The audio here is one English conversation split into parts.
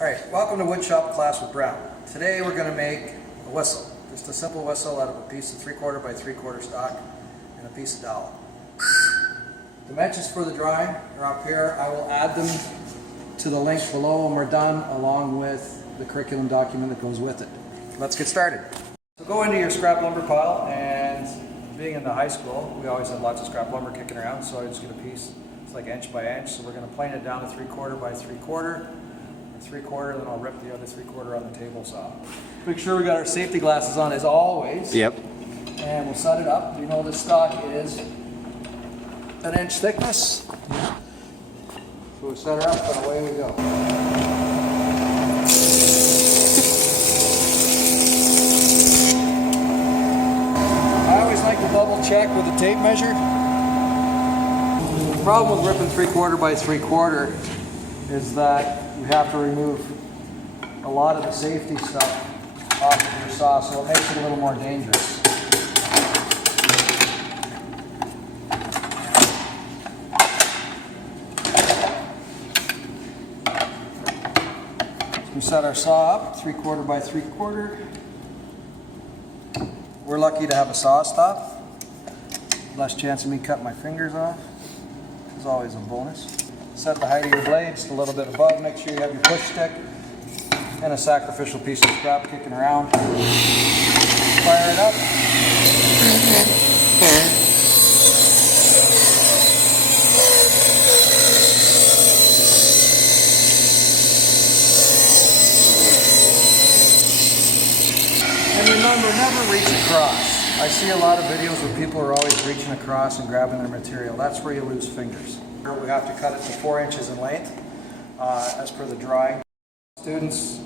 Alright, welcome to Woodshop Class with Brown. Today we're going to make a whistle. Just a simple whistle out of a piece of 3/4 by 3/4 stock and a piece of dowel. Dimensions for the drawing are up here. I will add them to the link below when we're done, along with the curriculum document that goes with it. Let's get started. So go into your scrap lumber pile, and being in the high school, we always had lots of scrap lumber kicking around, so I just get a piece, it's like inch by inch, so we're going to plane it down to 3/4 by 3/4. 3/4, then I'll rip the other 3/4 on the table saw. Make sure we got our safety glasses on as always. Yep. And we'll set it up. You know this stock is an inch thickness. So we set her up and away we go. I always like to double check with the tape measure. The problem with ripping 3/4 by 3/4 is that you have to remove a lot of the safety stuff off of your saw, so it makes it a little more dangerous. So we set our saw up 3/4 by 3/4. We're lucky to have a saw stop. Less chance of me cutting my fingers off. It's always a bonus. Set the height of your blade just a little bit above. Make sure you have your push stick and a sacrificial piece of scrap kicking around. Fire it up. And remember, never reach across. I see a lot of videos where people are always reaching across and grabbing their material. That's where you lose fingers. We have to cut it to 4 inches in length, as per the drawing. Students,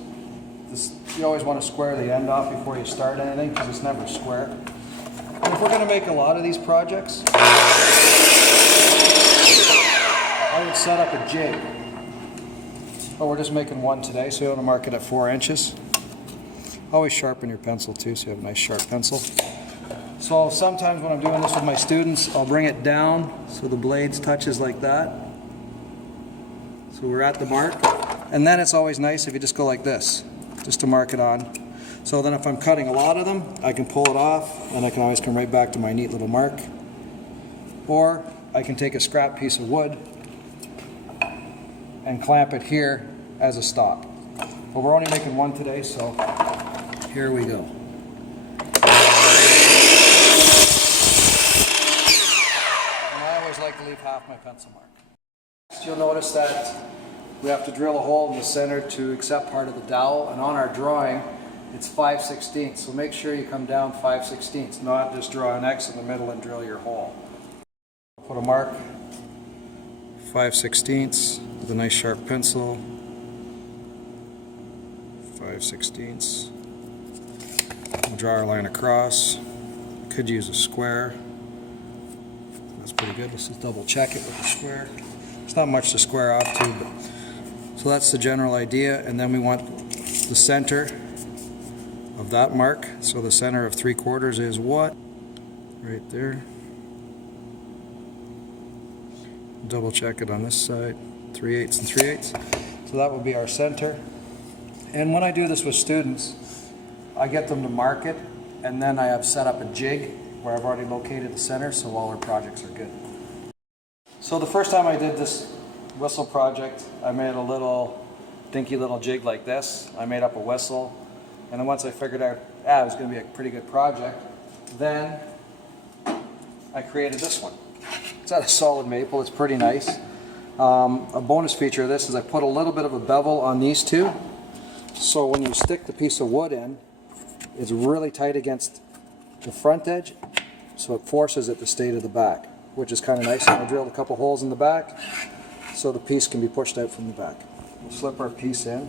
you always want to square the end off before you start anything, because it's never square. And if we're going to make a lot of these projects, I would set up a jig. But we're just making one today, so you want to mark it at 4 inches. Always sharpen your pencil too, so you have a nice sharp pencil. So sometimes when I'm doing this with my students, I'll bring it down so the blades touches like that. So we're at the mark. And then it's always nice if you just go like this, just to mark it on. So then if I'm cutting a lot of them, I can pull it off, and I can always come right back to my neat little mark. Or I can take a scrap piece of wood and clamp it here as a stop. But we're only making one today, so here we go. Like to leave half my pencil mark. Next, you'll notice that we have to drill a hole in the center to accept part of the dowel, and on our drawing it's 5/16. So make sure you come down 5/16, not just draw an X in the middle and drill your hole. Put a mark 5/16 with a nice sharp pencil. 5/16. We'll draw our line across. Could use a square. That's pretty good. Let's just double check it with the square. It's not much to square off to, but so that's the general idea. And then we want the center of that mark. So the center of 3/4 is what? Right there. Double check it on this side. 3/8 and 3/8. So that would be our center. And when I do this with students, I get them to mark it, and then I have set up a jig where I've already located the center, so all our projects are good. So the first time I did this whistle project, I made a little dinky little jig like this. I made up a whistle, and then once I figured out it was going to be a pretty good project, then I created this one. It's out of solid maple. It's pretty nice. A bonus feature of this is I put a little bit of a bevel on these two, so when you stick the piece of wood in, it's really tight against the front edge, so it forces it to stay to the back, which is kind of nice. And I drilled a couple holes in the back so the piece can be pushed out from the back. We'll slip our piece in,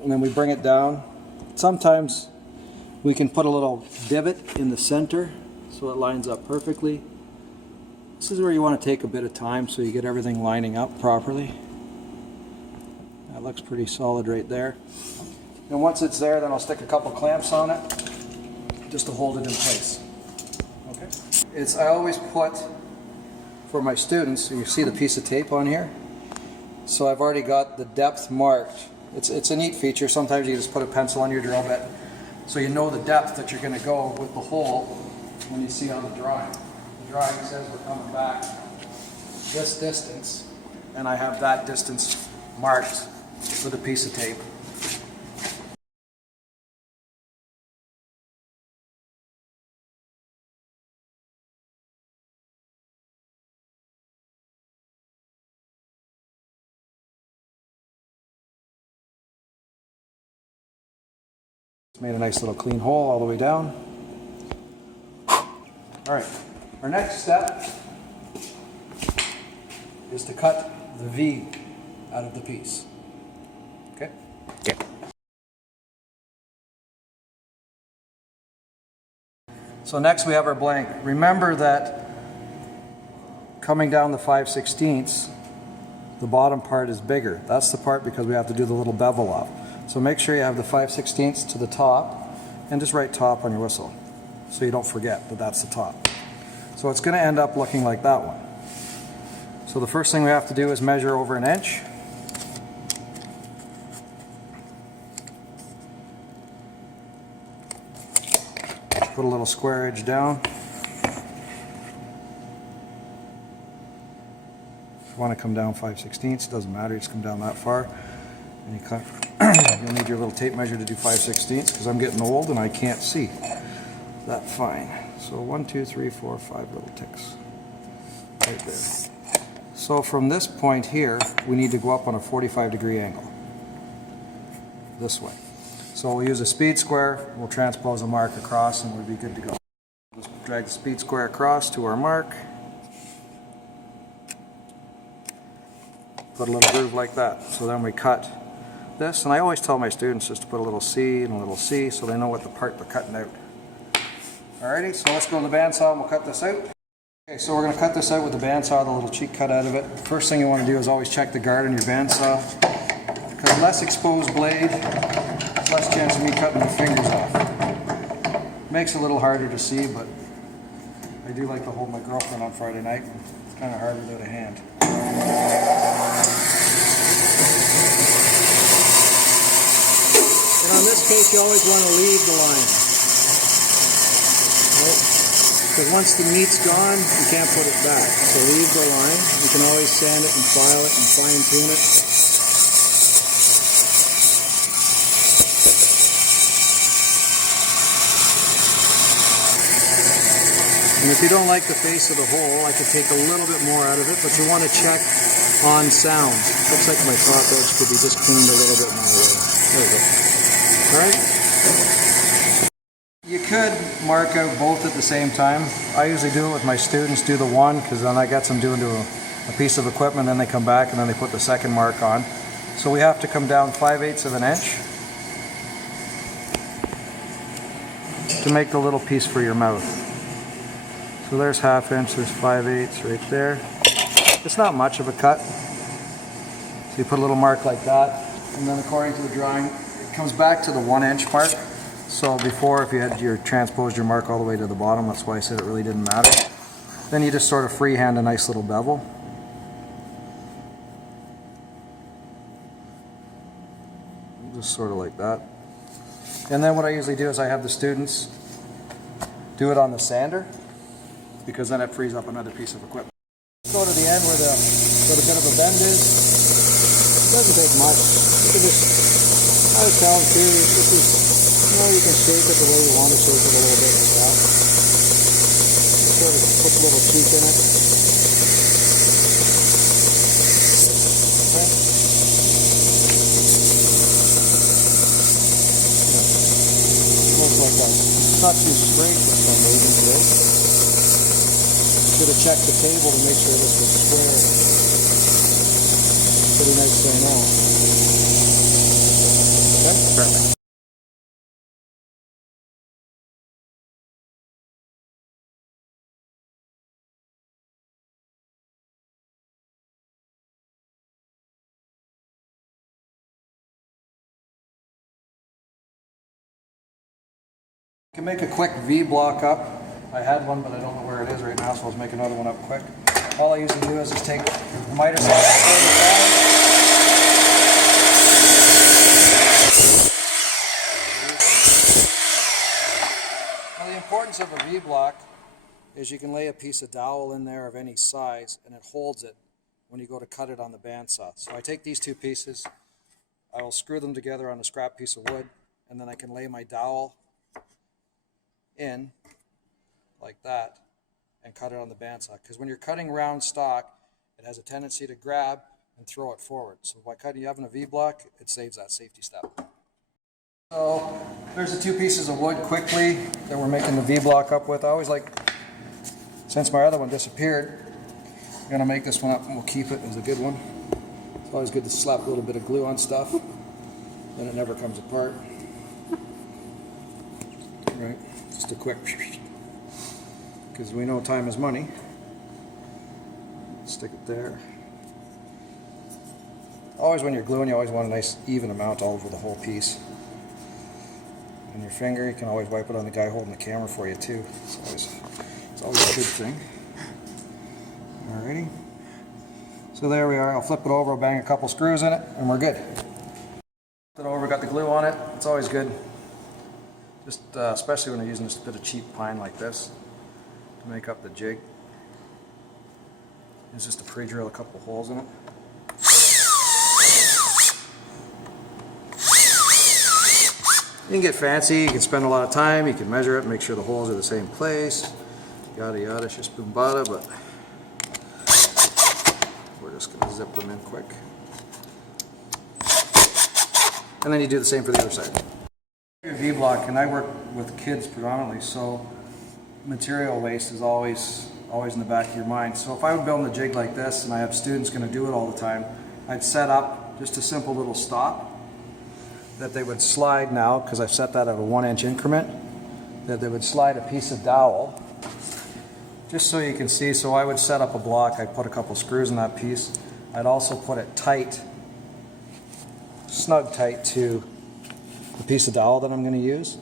and then we bring it down. Sometimes we can put a little divot in the center so it lines up perfectly. This is where you want to take a bit of time so you get everything lining up properly. That looks pretty solid right there. And once it's there, then I'll stick a couple clamps on it just to hold it in place. Okay. I always put, for my students, you see the piece of tape on here, So I've already got the depth marked. It's a neat feature. Sometimes you just put a pencil on your drill bit so you know the depth that you're going to go with the hole when you see on the drawing. The drawing says we're coming back this distance, and I have that distance marked with a piece of tape. Made a nice little clean hole all the way down. All right, our next step is to cut the V out of the piece. Okay? Yeah. So next we have our blank. Remember that coming down the 5/16, the bottom part is bigger. That's the part because we have to do the little bevel off. So make sure you have the 5/16 to the top and just write top on your whistle so you don't forget that that's the top. So it's going to end up looking like that one. So the first thing we have to do is measure over 1 inch. Put a little square edge down. If you want to come down 5/16, it doesn't matter, you just come down that far. And you cut. You'll need your little tape measure to do 5/16 because I'm getting old and I can't see. That's fine. So 1, 2, 3, 4, 5 little ticks right there. So from this point here, we need to go up on a 45-degree angle. This way. So we'll use a speed square, we'll transpose a mark across, and we'll be good to go. Just drag the speed square across to our mark. Put a little groove like that. So then we cut this, and I always tell my students just to put a little C and a little C so they know what the part they're cutting out. Alrighty, so let's go to the bandsaw and we'll cut this out. Okay, so we're going to cut this out with the bandsaw, the little cheek cut out of it. First thing you want to do is always check the guard on your bandsaw, because less exposed blade, less chance of me cutting the fingers off. Makes it a little harder to see, but I do like to hold my girlfriend on Friday night. It's kind of hard without a hand. And on this case, you always want to leave the line. Right? Because once the meat's gone, you can't put it back. So leave the line. You can always sand it and file it and fine tune it. And if you don't like the face of the hole, I could take a little bit more out of it, but you want to check on sound. Looks like my top edge could be just cleaned a little bit more away. There we go. Alright? You could mark out both at the same time. I usually do it with my students, do the one, because then I get them doing to a piece of equipment, then they come back and then they put the second mark on. So we have to come down 5/8 of an inch to make the little piece for your mouth. So there's 1/2 inch, there's 5/8 right there. It's not much of a cut. So you put a little mark like that, and then according to the drawing, it comes back to the 1 inch mark. So before, if you had transposed your mark all the way to the bottom, that's why I said it really didn't matter. Then you just sort of freehand a nice little bevel. Just sort of like that. And then what I usually do is I have the students do it on the sander, because then it frees up another piece of equipment. Go to the end where the bit of a bend is. It doesn't take much. You can just, I would tell them too, this is, you can shape it the way you want to shape it a little bit like that. Just sort of put a little cheek in it. Okay. Yeah. Looks like that. It's not too straight for some reason today. Should have checked the table to make sure this was square. Pretty nice saying all. Okay? Perfect. You can make a quick V block up. I had one, but I don't know where it is right now, so let's make another one up quick. All I usually do is just take the miter saw, is you can lay a piece of dowel in there of any size and it holds it when you go to cut it on the bandsaw. So I take these two pieces, I will screw them together on a scrap piece of wood, and then I can lay my dowel in like that and cut it on the bandsaw. Because when you're cutting round stock, it has a tendency to grab and throw it forward. So by cutting you have in a V-block, it saves that safety step. So there's the two pieces of wood quickly that we're making the V-block up with. I always like, since my other one disappeared, I'm going to make this one up and we'll keep it as a good one. It's always good to slap a little bit of glue on stuff, then it never comes apart. Right, just a quick, because we know time is money. Stick it there. Always when you're gluing, you always want a nice even amount all over the whole piece. And your finger, you can always wipe it on the guy holding the camera for you too. It's always a good thing. Alrighty. So there we are. I'll flip it over, I'll bang a couple screws in it, and we're good. Flip it over, got the glue on it. It's always good. Just especially when you're using just a bit of cheap pine like this to make up the jig. It's just to pre-drill a couple holes in it. You can get fancy, you can spend a lot of time, you can measure it, make sure the holes are the same place, yada yada, it's just boombada, but we're just going to zip them in quick. And then you do the same for the other side. V-block, and I work with kids predominantly, so material waste is always in the back of your mind. So if I were building a jig like this and I have students going to do it all the time, I'd set up just a simple little stop that they would slide now, because I've set that at a 1-inch increment, that they would slide a piece of dowel, just so you can see. So I would set up a block, I'd put a couple screws in that piece, I'd also put it tight, snug tight to the piece of dowel that I'm going to use.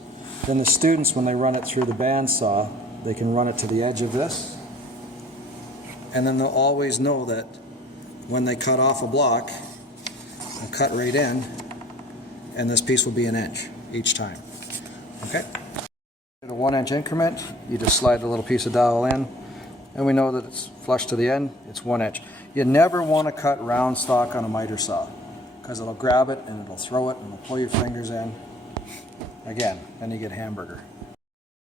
Then the students, when they run it through the bandsaw, they can run it to the edge of this, and then they'll always know that when they cut off a block, they'll cut right in, and this piece will be 1 inch each time. Okay? In a 1-inch increment, you just slide a little piece of dowel in, and we know that it's flush to the end, it's 1 inch. You never want to cut round stock on a miter saw, because it'll grab it and it'll throw it and it'll pull your fingers in. Again, then you get hamburger.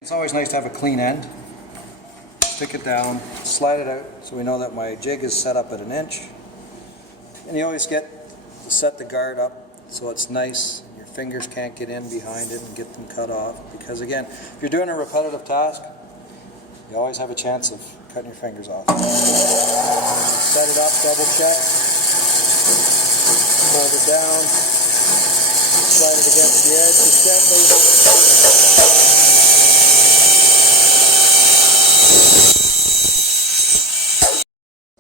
It's always nice to have a clean end. Stick it down, slide it out, so we know that my jig is set up at 1 inch. And you always get to set the guard up so it's nice, your fingers can't get in behind it and get them cut off, because again, if you're doing a repetitive task, you always have a chance of cutting your fingers off. Set it up, double check, hold it down, slide it against the edge just gently.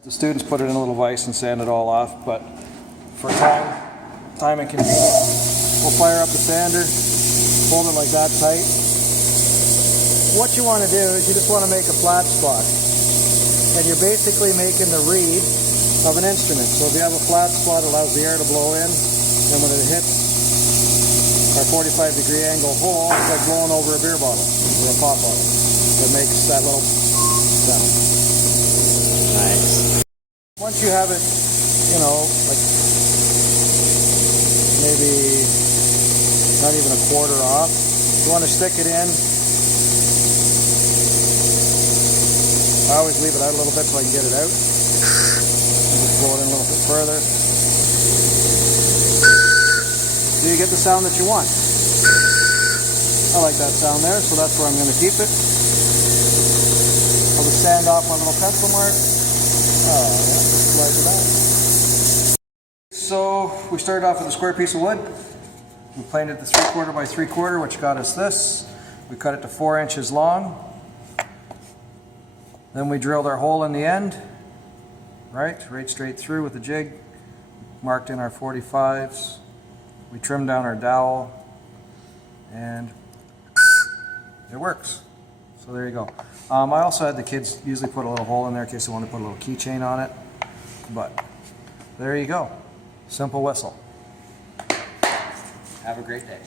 The students put it in a little vise and sand it all off, but for time and convenience, we'll fire up the sander, hold it like that tight. What you want to do is you just want to make a flat spot, and you're basically making the reed of an instrument. So if you have a flat spot, it allows the air to blow in, and when it hits our 45-degree angle hole, it's like blowing over a beer bottle or a pop bottle. It makes that little sound. Nice. Once you have it, you know, like maybe not even a quarter off, you want to stick it in. I always leave it out a little bit so I can get it out. And just blow it in a little bit further. So you get the sound that you want. I like that sound there, so that's where I'm going to keep it. I'll just sand off my little pencil mark. Oh, yeah, just like that. So we started off with a square piece of wood. We planed it to 3/4 by 3/4, which got us this. We cut it to 4 inches long. Then we drilled our hole in the end, right straight through with the jig. Marked in our 45s. We trimmed down our dowel, and it works. So there you go. I also had the kids usually put a little hole in there in case they want to put a little keychain on it. But there you go. Simple whistle. Have a great day.